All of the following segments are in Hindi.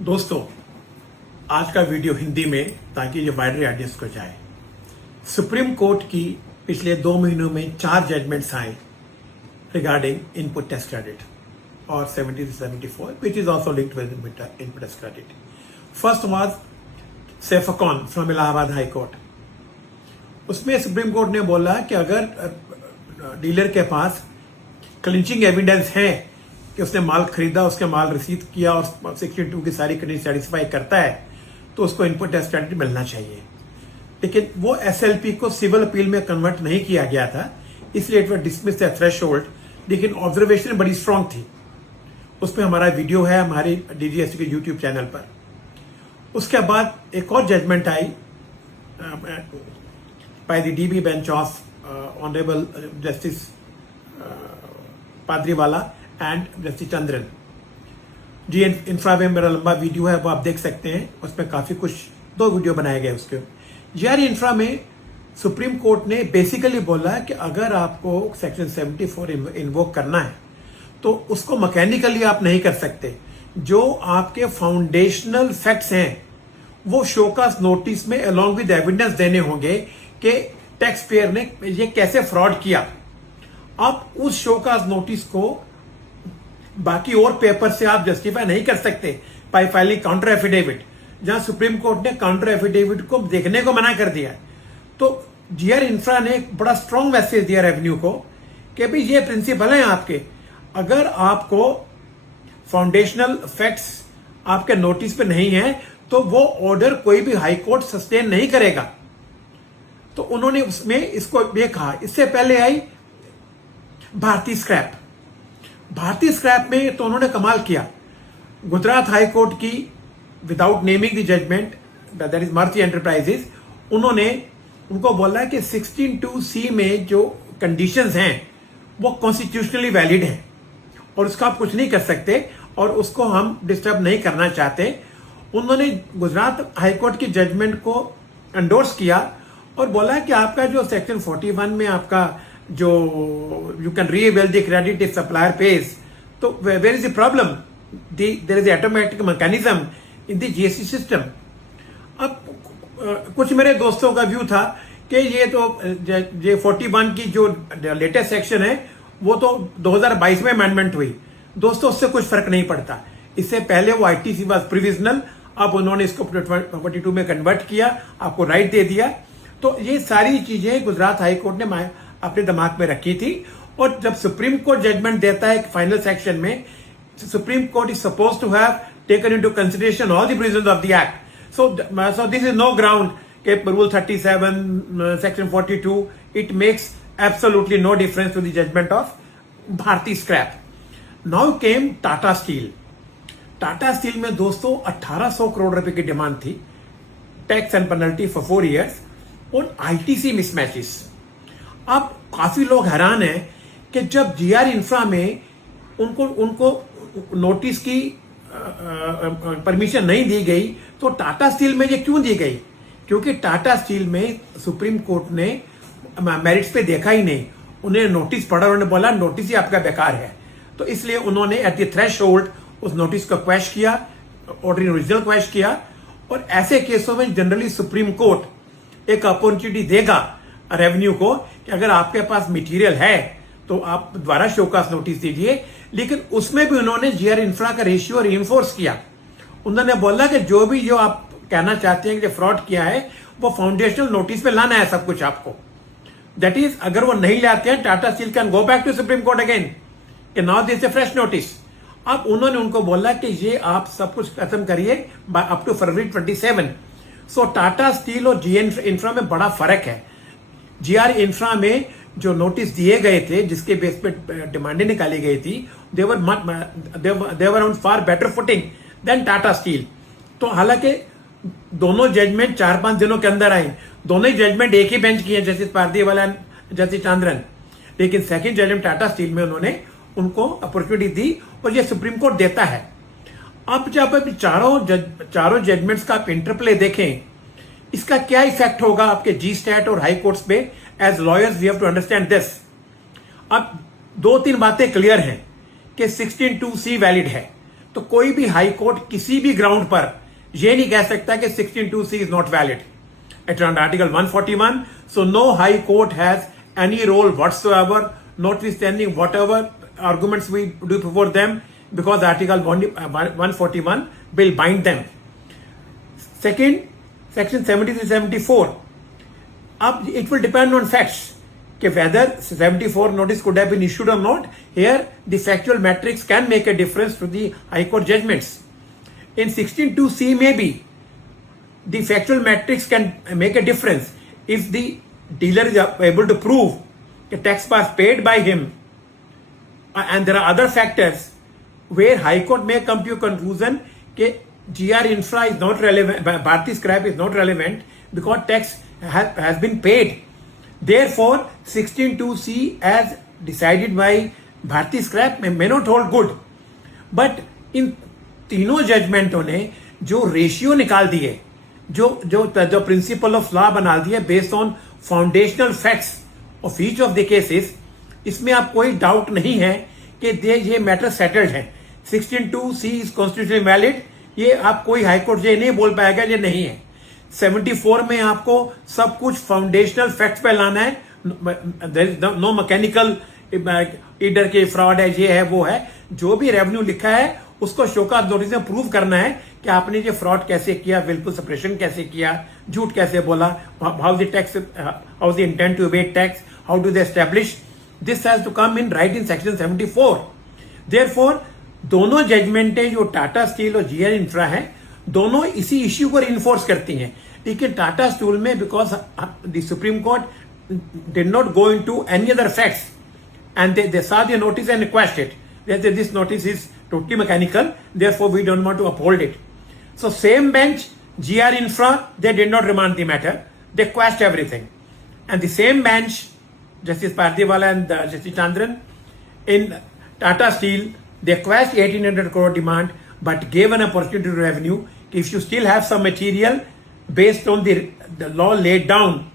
दोस्तों, आज का वीडियो हिंदी में ताकि ये वाइडर ऑडियंस को जाए। सुप्रीम कोर्ट की पिछले 2 महीनों में 4 जजमेंट्स आए रिगार्डिंग इनपुट टैक्स क्रेडिट और 70 to 74 which is also linked with input tax credit. First was Safecon from Allahabad high court. उसमें सुप्रीम कोर्ट ने बोला कि अगर डीलर के पास क्लिंचिंग एविडेंस है कि उसने माल खरीदा, उसके माल रिसीव किया और 62 की सारी कंडीशन सेटिस्फाई करता है तो उसको इनपुट टैक्स क्रेडिट मिलना चाहिए। लेकिन वो एसएलपी को सिविल अपील में कन्वर्ट नहीं किया गया था, इसलिए it was dismissed as threshold. लेकिन ऑब्जर्वेशन बड़ी स्ट्रांग थी। उसमें हमारा वीडियो है हमारे डीजीएसटी के यूट्यूब चैनल पर। उसके बाद एक और जजमेंट आई by the DB bench of honourable justice Pardiwala and justice Chandran ji. Infra में मेरा लंबा वीडियो है, वो आप देख सकते हैं। उसमें काफी कुछ 2 वीडियो बनाए गए उसके। जीआर इंफ्रा में सुप्रीम कोर्ट ने बेसिकली बोला कि अगर आपको सेक्शन 74 इन्वोक करना है तो उसको मैकेनिकली आप नहीं कर सकते। जो आपके फाउंडेशनल फैक्ट्स हैं वो शोकास नोटिस में अलॉन्ग विद एविडेंस देने होंगे कि टैक्स पेयर ने ये कैसे फ्रॉड किया। आप उस शोकास नोटिस को बाकी और पेपर से आप जस्टिफाई नहीं कर सकते बाय फाइलिंग काउंटर एफिडेविट, जहां सुप्रीम कोर्ट ने काउंटर एफिडेविट को देखने को मना कर दिया। तो जीआर इंफ्रा ने एक बड़ा स्ट्रॉन्ग मैसेज दिया रेवेन्यू को कि भाई ये प्रिंसिपल है आपके, अगर आपको फाउंडेशनल फैक्ट्स आपके नोटिस पे नहीं है तो वो ऑर्डर कोई भी हाई कोर्ट सस्टेन नहीं करेगा। तो उन्होंने उसमें इसको ये कहा। इससे पहले आई भारतीय स्क्रैप। भारतीय स्क्रैप में तो उन्होंने कमाल किया। गुजरात हाई कोर्ट की without naming the judgement, that is Maruti Enterprises, उन्होंने उनको बोला कि 16(2)(c) में जो कंडीशंस हैं वो कॉन्स्टिट्यूशनली वैलिड हैं और उसका आप कुछ नहीं कर सकते और उसको हम डिस्टर्ब नहीं करना चाहते। उन्होंने गुजरात हाईकोर्ट की जजमेंट को एंडोर्स किया और बोला कि आपका जो सेक्शन 41 में आपका जो you can reavail the credit if supplier pays, तो where is the problem? There is automatic mechanism in the GST system. अब कुछ मेरे दोस्तों का व्यू था कि ये तो ये 41 की जो लेटेस्ट सेक्शन है वो तो 2022 में अमेंडमेंट हुई। दोस्तों, उससे कुछ फर्क नहीं पड़ता। इससे पहले वो आईटीसी वाज प्रोविजनल, अब उन्होंने इसको 42 में कन्वर्ट किया, आपको राइट दे दिया। तो ये सारी चीजें गुजरात हाई कोर्ट ने अपने दिमाग में रखी थी। और जब सुप्रीम कोर्ट जजमेंट देता है फाइनल सेक्शन में, supreme court is suppose to have taken into consideration all the provisions of the act. So this is no ground के rule 37 section 42 it makes absolutely no difference to the judgment of Bharti Scrap. Now came Tata Steel. Tata Steel में दोस्तों 1800 करोड़ रुपए की डिमांड थी, tax and penalty for 4 years और आईटीसी मिसमैचेस। अब काफी लोग हैरान हैं कि जब जीआर इंफ्रा में उनको नोटिस की परमिशन नहीं दी गई तो टाटा स्टील में ये क्यों दी गई? क्योंकि टाटा स्टील में सुप्रीम कोर्ट ने मेरिट्स पे देखा ही नहीं। उन्हें नोटिस पढ़ा, उन्होंने बोला नोटिस ही आपका बेकार है। तो इसलिए उन्होंने एट द थ्रेशोल्ड उस नोटिस को क्वेश किया, ऑर्डर ओरिजिनल क्वेश किया। और ऐसे केसों में जनरली सुप्रीम कोर्ट एक अपॉर्चुनिटी देगा रेवेन्यू को कि अगर आपके पास मटेरियल है तो आप दोबारा शोकास नोटिस दीजिए। लेकिन उसमें भी उन्होंने जीआर इंफ्रा का रेशियो रीइंफोर्स किया। उन्होंने बोला कि जो आप कहना चाहते हैं कि फ्रॉड किया है वो फाउंडेशनल नोटिस पे लाना है सब कुछ आपको। दैट इज, अगर वो नहीं लाते हैं Tata Steel can go back to supreme court again कि now this is fresh notice. अब उन्होंने उनको बोला कि ये आप सब कुछ खत्म करिए अप टू फरवरी 27। सो टाटा स्टील और जीआर इंफ्रा में बड़ा फर्क है। जीआर इंफ्रा में जो नोटिस दिए गए थे, जिसके बेस पे डिमांडें निकाली गई थी, they were on far better footing than Tata Steel. तो हालांकि दोनों जजमेंट 4-5 दिनों के अंदर आए, दोनों ही जजमेंट एक ही बेंच की है, जस्टिस पारदीवाला जस्टिस चंद्रन। लेकिन सेकंड जजमेंट टाटा स्टील में उन्होंने उनको अपॉर्चुनिटी दी और ये सुप्रीम कोर्ट देता है। अब जब चारों जजमेंट्स का आप इंटरप्ले देखें, इसका क्या इफेक्ट होगा आपके जी स्टैट और हाई कोर्ट्स पे? As lawyers we have to understand this. अब 2-3 बातें क्लियर हैं कि 16(2)(c) वैलिड है, तो कोई भी हाई कोर्ट किसी भी ग्राउंड पर यह नहीं कह सकता कि 16(2)(c is not valid at article 141. So no high court has any role whatsoever, notwithstanding whatever arguments we do before them, because article 141 will bind them. Second, section 73-74. Up, it will depend on facts. Whether 74 notice could have been issued or not. Here, the factual matrix can make a difference to the High Court judgments. In 16(2)(c maybe the factual matrix can make a difference if the dealer is able to prove the tax was paid by him, and there are other factors where High Court may come to a conclusion that GR Infra is not relevant, Bharti Scrap is not relevant because tax has been paid. Therefore, 16(2)(c as decided by Bharti Scrap may not hold good. But in तीनों जजमेंटों ने जो रेशियो निकाल दिए, जो प्रिंसिपल ऑफ लॉ बना दिए based on foundational facts of each of the cases, इसमें आप कोई डाउट नहीं है कि ये मैटर सेटल्ड है. 16(2)(c is constitutionally valid. ये आप कोई हाईकोर्ट ये नहीं बोल पाएगा ये नहीं है. 74 में आपको सब कुछ फाउंडेशनल फैक्ट्स पे लाना है. नो मैकेनिकल इधर के फ्रॉड है, ये है वो है. जो भी रेवेन्यू लिखा है उसको शोकाज नोटिस में प्रूव करना है कि आपने ये फ्रॉड कैसे किया, विलफुल सप्रेशन कैसे किया, झूठ कैसे बोला, how the tax, how the intent to evade tax, how do they establish. This has to come in right in section 74. Therefore दोनों जजमेंटें जो टाटा स्टील और जीआर इंफ्रा है, दोनों इसी इश्यू को इन्फोर्स करती हैं. लेकिन टाटा स्टील में because the Supreme Court did not go into any other facts and they saw the notice and requested that this notice is totally mechanical, therefore we don't want to uphold it. So same bench, GR Infra, they did not remand the matter, they quashed everything. And the same bench, Justice Pardiwala and Justice Chandran, in Tata Steel, they quashed 1800 crore demand but gave an opportunity to revenue. If you still have some material based on the law laid down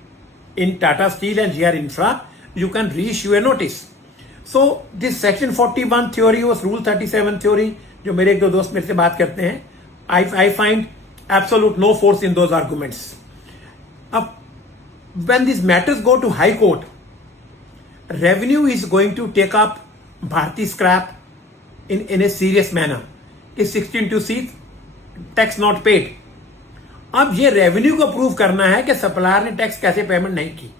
in Tata Steel and GR Infra, you can reissue a notice. So this section 41 theory was rule 37 theory, जो मेरे एक दो दोस्त मेरे से बात करते हैं, I find absolute no force in those arguments. अब when these matters go to High Court, revenue is going to take up Bharti Scrap in a serious manner. कि 16(2)(c टैक्स नॉट पेड. अब ये रेवेन्यू को प्रूव करना है कि सप्लायर ने टैक्स कैसे पेमेंट नहीं की.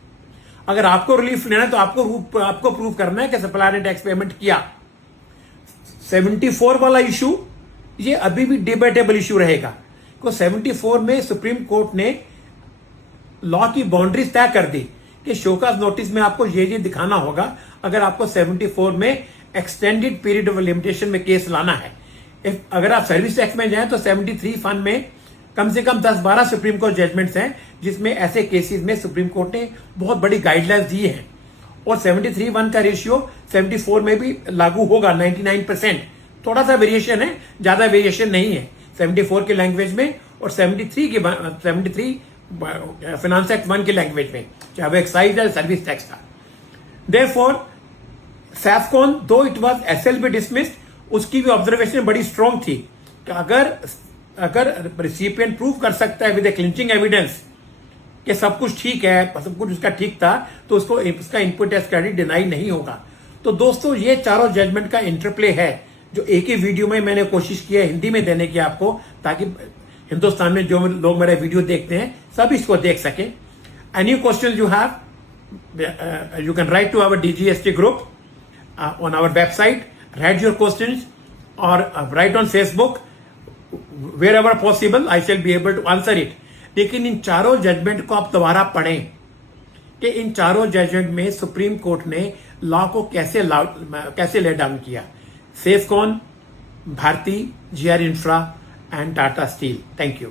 अगर आपको रिलीफ लेना है तो आपको प्रूव करना है कि सप्लायर ने टैक्स पेमेंट किया. 74 वाला इशू ये अभी भी डिबेटेबल इशू रहेगा, क्योंकि 74 में सुप्रीम कोर्ट ने लॉ की बाउंड्रीज तय कर दी कि शोकाज नोटिस में आपको ये दिखाना होगा अगर आपको 74 में एक्सटेंडेड पीरियड ऑफ लिमिटेशन में केस लाना है. अगर आप सर्विस टैक्स में जाएं तो 73 फंड में कम से कम 10-12 सुप्रीम कोर्ट जजमेंट्स हैं जिसमें ऐसे केसेस में सुप्रीम कोर्ट ने बहुत बड़ी गाइडलाइंस दी हैं. और 73:1 का रेशियो 74 में भी लागू होगा 99%. थोड़ा सा वेरिएशन है, ज्यादा वेरिएशन नहीं है 74 की लैंग्वेज में और 73 फाइनेंस एक्ट 1 की लैंग्वेज में, चाहे वो एक्साइज या सर्विस टैक्स था. देयरफॉर सैफकॉन दो इट वाज एसएलबी डिसमिस्ड, उसकी भी ऑब्जर्वेशन बड़ी स्ट्रांग थी कि अगर रिसिपिएंट प्रूव कर सकता है विद क्लिंचिंग एविडेंस कि सब कुछ ठीक है, सब कुछ उसका ठीक था, तो उसको उसका इनपुट एज क्रेडिट डिनाई नहीं होगा. तो दोस्तों ये चारों जजमेंट का इंटरप्ले है जो एक ही वीडियो में मैंने कोशिश की है हिंदी में देने की आपको, ताकि हिंदुस्तान में जो लोग मेरा वीडियो देखते हैं सब इसको देख सकें. Any question you have, you can write to our DGST group on our website, write your questions or write on Facebook. Wherever possible I shall be able to answer it. लेकिन इन चारों जजमेंट को आप दोबारा पढ़ें कि इन चारों जजमेंट में सुप्रीम कोर्ट ने लॉ को कैसे ले डाउन किया. Safecon, Bharti, GR infra and Tata Steel. Thank you.